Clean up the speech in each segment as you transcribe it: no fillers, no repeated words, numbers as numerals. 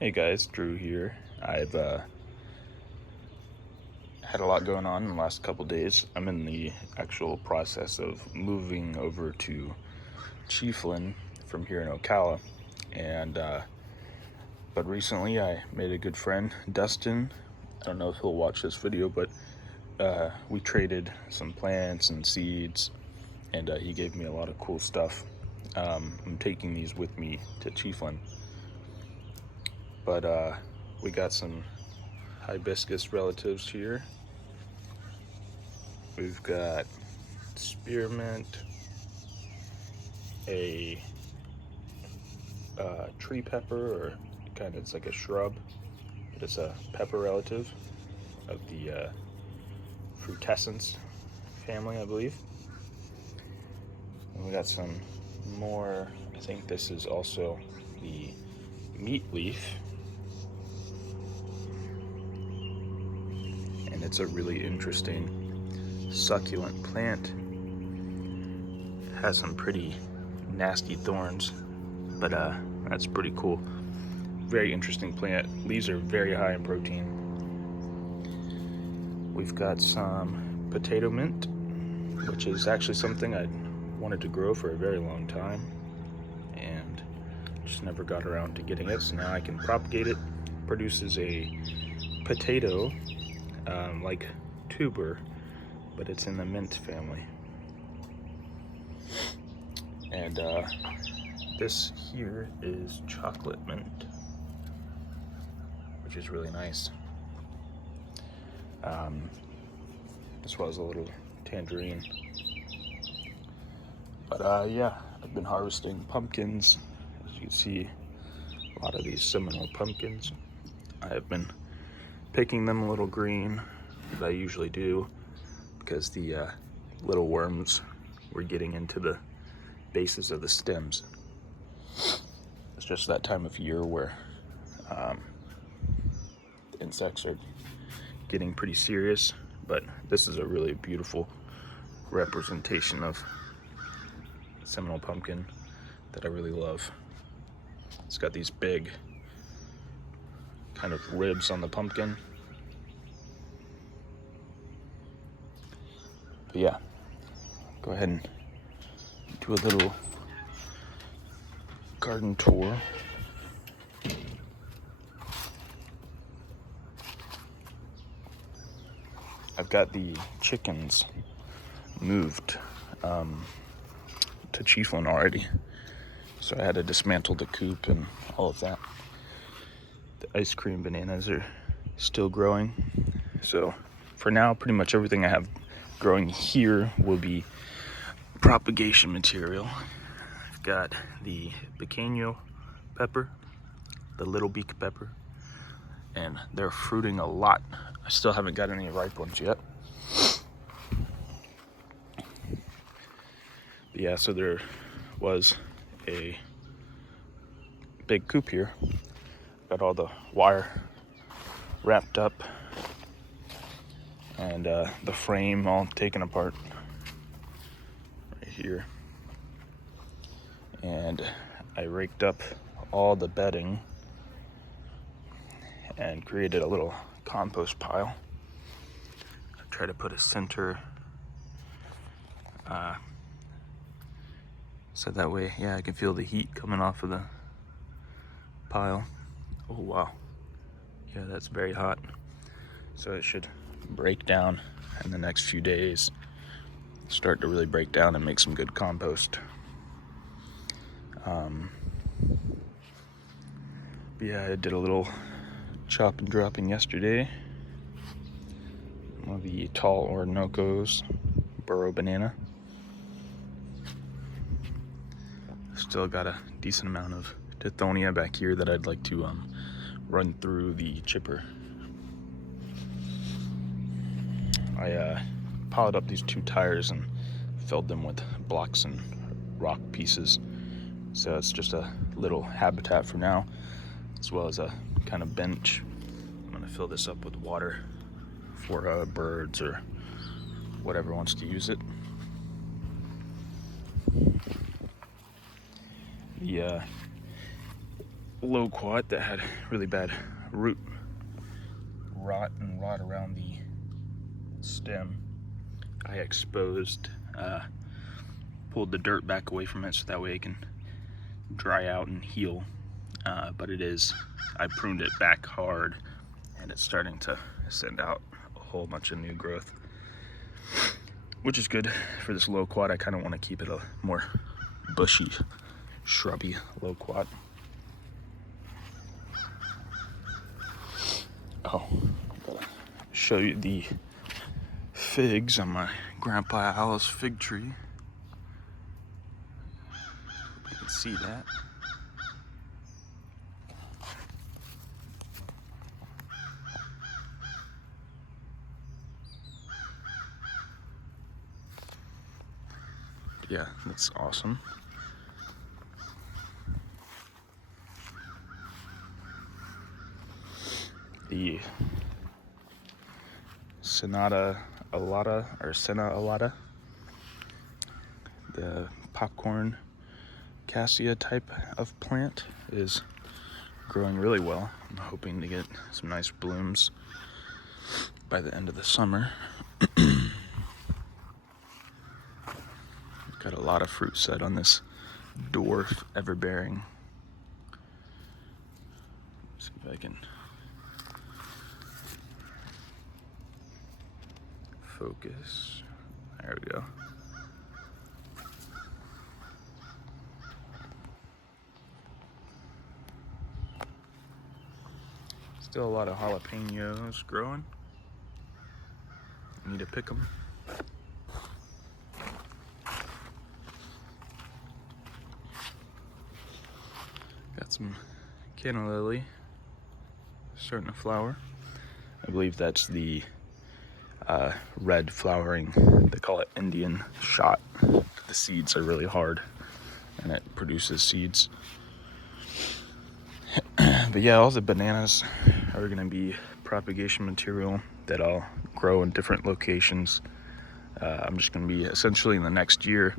Hey guys, Drew here. I've had a lot going on in the last couple days. I'm in the actual process of moving over to Chiefland from here in Ocala, and but recently I made a good friend, Dustin. I don't know if he'll watch this video, but we traded some plants and seeds, and he gave me a lot of cool stuff. I'm taking these with me to Chiefland, but we got some hibiscus relatives here. We've got spearmint, a tree pepper, or it's like a shrub, but it's a pepper relative of the frutescens family, I believe. And we got some more. I think this is also the meat leaf, and it's a really interesting succulent plant. It has some pretty nasty thorns, but that's pretty cool. Very interesting plant. Leaves are very high in protein. We've got some potato mint, which is actually something I wanted to grow for a very long time and just never got around to getting it, so now I can propagate it. Produces a potato like tuber, but it's in the mint family. And this here is chocolate mint, which is really nice. As well as a little tangerine. But yeah, I've been harvesting pumpkins. As you can see, a lot of these Seminole pumpkins. I have been picking them a little green, as I usually do, because the little worms were getting into the bases of the stems. It's just that time of year where the insects are getting pretty serious, but this is a really beautiful representation of Seminole pumpkin that I really love. It's got these big kind of ribs on the pumpkin. But yeah, go ahead and do a little garden tour. I've got the chickens moved to Chiefland already, so I had to dismantle the coop and all of that. The ice cream bananas are still growing, so for now pretty much everything I have growing here will be propagation material. I've got the pequeño pepper, the little beak pepper, and they're fruiting a lot. I still haven't got any ripe ones yet. But yeah, so there was a big coop here. Got all the wire wrapped up and the frame all taken apart right here. And I raked up all the bedding and created a little compost pile. I try to put a center so that way, yeah, I can feel the heat coming off of the pile. Oh wow, yeah, that's very hot. So it should break down in the next few days, start to really break down and make some good compost. Yeah, I did a little chop and dropping yesterday. One of the tall Orinoco's burro banana. Still got a decent amount of Tithonia back here that I'd like to run through the chipper. I piled up these 2 tires and filled them with blocks and rock pieces. So it's just a little habitat for now, as well as a kind of bench. I'm gonna fill this up with water for birds or whatever wants to use it. The loquat that had really bad root rot and rot around the stem. I exposed, pulled the dirt back away from it so that way it can dry out and heal. But I pruned it back hard and it's starting to send out a whole bunch of new growth, which is good for this loquat. I kind of want to keep it a more bushy, shrubby loquat. Oh, gotta show you the figs on my Grandpa Al's fig tree. You can see that. Yeah, that's awesome. The Senna Alata, the popcorn cassia type of plant, is growing really well. I'm hoping to get some nice blooms by the end of the summer. Got a lot of fruit set on this dwarf everbearing. See if I can focus. There we go. Still a lot of jalapenos growing. Need to pick them. Got some canna lily starting to flower. I believe that's the red flowering. They call it Indian shot. The seeds are really hard and it produces seeds. But yeah, all the bananas are going to be propagation material that I'll grow in different locations. I'm just going to be essentially in the next year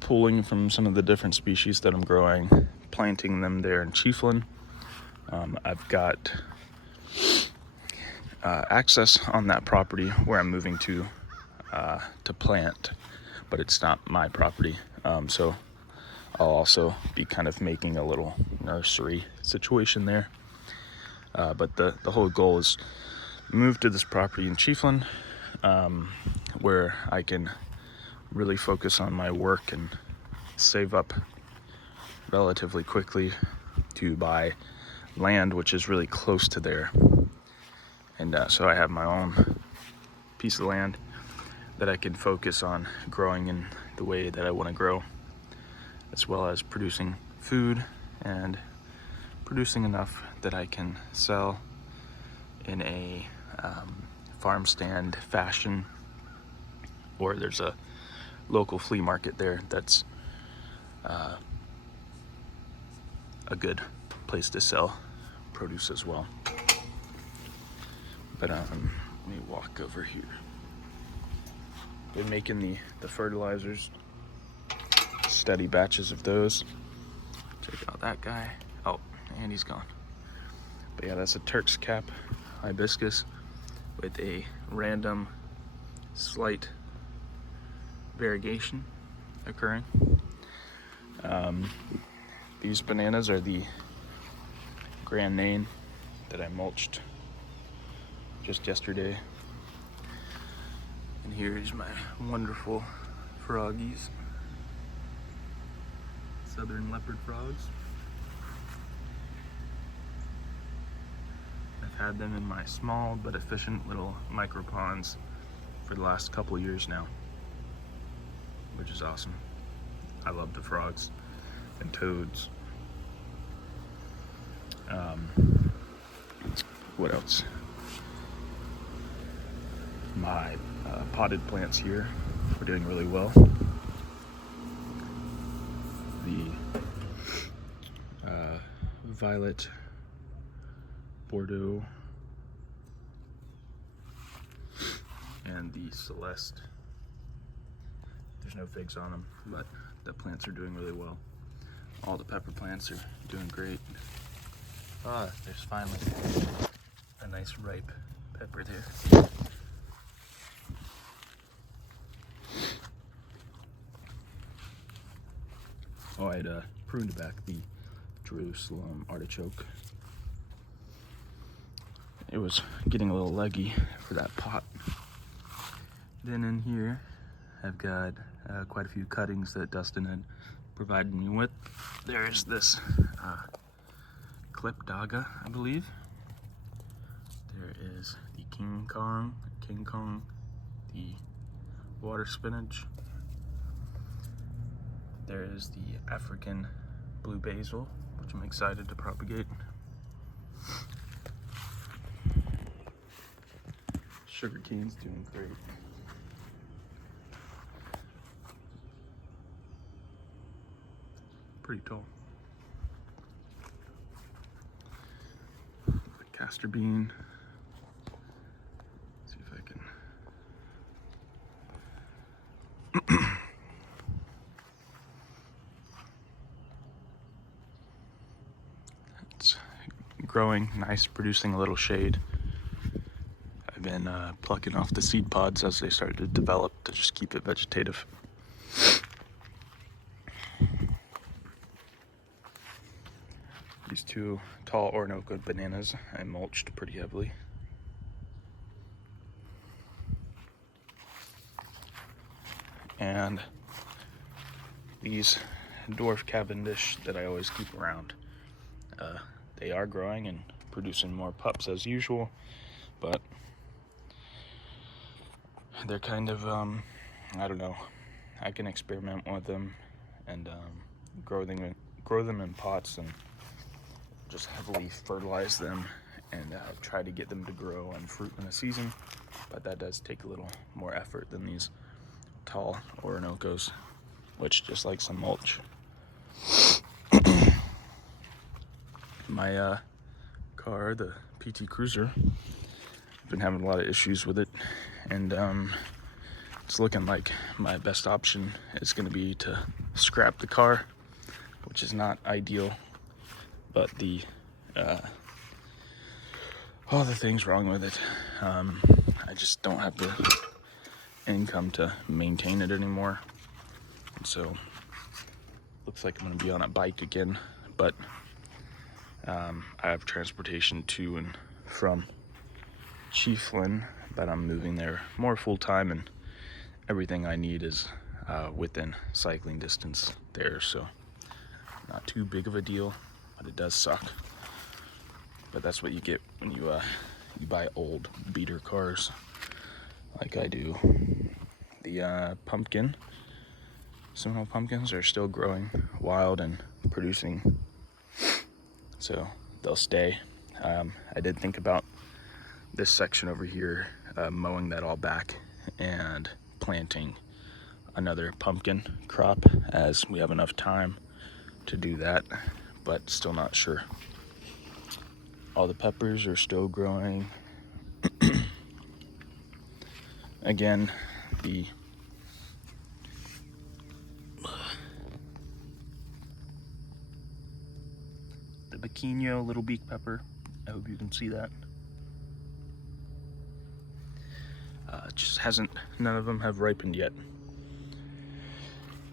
pulling from some of the different species that I'm growing, planting them there in Chiefland. I've got access on that property where I'm moving to plant, but it's not my property. So I'll also be kind of making a little nursery situation there. But the whole goal is move to this property in Chiefland, where I can really focus on my work and save up relatively quickly to buy land which is really close to there. And so I have my own piece of land that I can focus on growing in the way that I want to grow, as well as producing food and producing enough that I can sell in a farm stand fashion, or there's a local flea market there that's a good place to sell produce as well. But let me walk over here. Been making the fertilizers, steady batches of those. Check out that guy. Oh, and he's gone. But yeah, that's a Turk's cap hibiscus with a random slight variegation occurring. These bananas are the Grand Nain that I mulched just yesterday. And here's my wonderful froggies, southern leopard frogs. I've had them in my small but efficient little micro ponds for the last couple of years now, which is awesome. I love the frogs and toads. What else? My potted plants here are doing really well. The violet, Bordeaux, and the Celeste. There's no figs on them, but the plants are doing really well. All the pepper plants are doing great. Ah, there's finally a nice ripe pepper there. Oh, I had pruned back the Jerusalem artichoke. It was getting a little leggy for that pot. Then in here, I've got quite a few cuttings that Dustin had provided me with. There's this clip daga, I believe. There is the King Kong, the water spinach. There is the African blue basil, which I'm excited to propagate. Sugar cane's doing great. Pretty tall. The castor bean. Let's see if I can. It's growing nice, producing a little shade. I've been plucking off the seed pods as they start to develop to just keep it vegetative. These two tall Orinoco bananas I mulched pretty heavily. And these dwarf Cavendish that I always keep around. They are growing and producing more pups as usual, but they're kind of, I don't know, I can experiment with them and grow them in pots and just heavily fertilize them and try to get them to grow and fruit in a season, but that does take a little more effort than these tall Orinocos, which just like some mulch. My car, the PT Cruiser, I've been having a lot of issues with it, and it's looking like my best option is going to be to scrap the car, which is not ideal, but all the things wrong with it, I just don't have the income to maintain it anymore, and so looks like I'm going to be on a bike again, but I have transportation to and from Chiefland, but I'm moving there more full-time, and everything I need is within cycling distance there, so not too big of a deal, but it does suck. But that's what you get when you buy old beater cars like I do. The Seminole pumpkins are still growing wild and producing, so they'll stay. I did think about this section over here, mowing that all back and planting another pumpkin crop, as we have enough time to do that, but still not sure. All the peppers are still growing. Again, the Pequeño little beak pepper, I hope you can see that. None of them have ripened yet,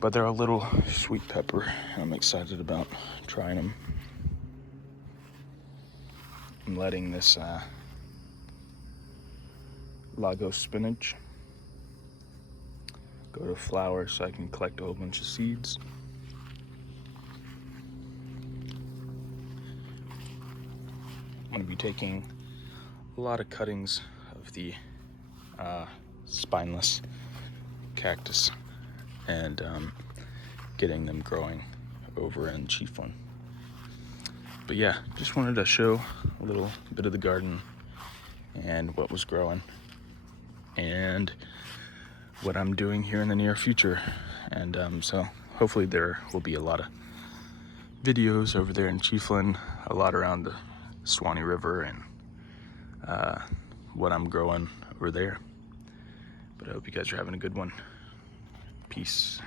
but they're a little sweet pepper. I'm excited about trying them. I'm letting this Lagos spinach go to flower so I can collect a whole bunch of seeds. I'm going to be taking a lot of cuttings of the spineless cactus and getting them growing over in Chiefland. But yeah, just wanted to show a little bit of the garden and what was growing and what I'm doing here in the near future. And so hopefully there will be a lot of videos over there in Chiefland, a lot around the Suwannee River and what I'm growing over there. But I hope you guys are having a good one. Peace.